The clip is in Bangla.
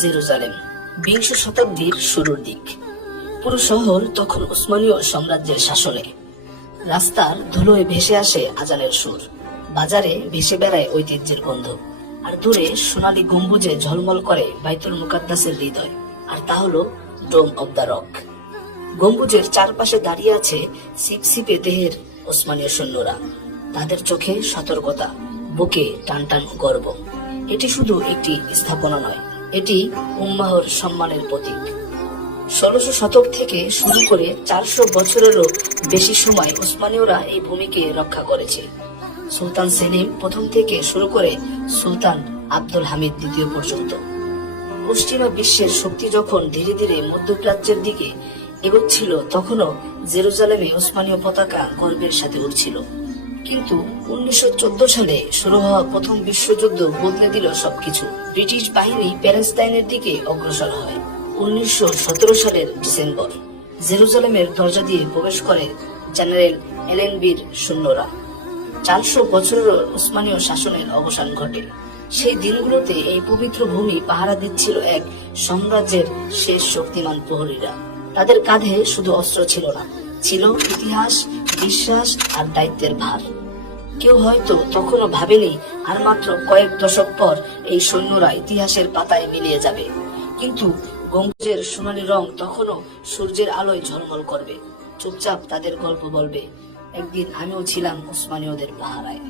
জেরুজালেম। বিংশ শতাব্দীর শুরুর দিক। পুরো শহর তখন উসমানীয় সাম্রাজ্যের শাসনে। রাস্তার ধুলোয় ভেসে আসে আজানের সুর, বাজারে ভেসে বেড়ায় ঐতিহ্যের গন্ধ, আর দূরে সোনালী গম্বুজে ঝলমল করে বাইতুল মুকাদ্দাসের হৃদয়। আর তা হলো ডোম অব দ্য রক। গম্বুজের চারপাশে দাঁড়িয়ে আছে সিপসিপে দেহের ওসমানীয় সৈন্যরা, তাদের চোখে সতর্কতা, বুকে টান টান গর্ব। এটি শুধু একটি স্থাপনা নয়, এটি উম্মাহর সম্মানের প্রতীক। ১৬০০ শতক থেকে শুরু করে ৪০০ বছরেরও বেশি সময় ওসমানীয়রা এই ভূমিকে রক্ষা করেছে। সুলতান সেলিম প্রথম থেকে শুরু করে সুলতান আব্দুল হামিদ দ্বিতীয় পর্যন্ত। পশ্চিমা বিশ্বের শক্তি যখন ধীরে ধীরে মধ্যপ্রাচ্যের দিকে এগোচ্ছিল, তখনও জেরুজালেমে ওসমানীয় পতাকা গর্বের সাথে উঠছিল। কিন্তু ১৯১৪ সালে শুরু হওয়া প্রথম বিশ্বযুদ্ধ বদলে দিল সবকিছু। ব্রিটিশ বাহিনী প্যালেস্তাইনের দিকে অগ্রসর হয়। ১৯১৭ সালের ডিসেম্বর জেরুজালেমের দরজা দিয়ে প্রবেশ করে জেনারেল এলেনবির সৈন্যরা। ৪০০ বছরের ওসমানীয় শাসনের অবসান ঘটে। সেই দিনগুলোতে এই পবিত্র ভূমি পাহারা দিচ্ছিল এক সাম্রাজ্যের শেষ শক্তিমান প্রহরীরা। তাদের কাঁধে শুধু অস্ত্র ছিল না, ছিল ইতিহাস, বিশ্বাস আর দায়িত্বের ভার। কেউ হয়তো তখনও ভাবেনি আর মাত্র কয়েক দশক পর এই সৈন্যরা ইতিহাসের পাতায় মিলিয়ে যাবে। কিন্তু গম্বুজের সোনালী রং তখনও সূর্যের আলোয় ঝলমল করবে, চুপচাপ তাদের গল্প বলবে, একদিন আমিও ছিলাম ওসমানীয়দের পাহারায়।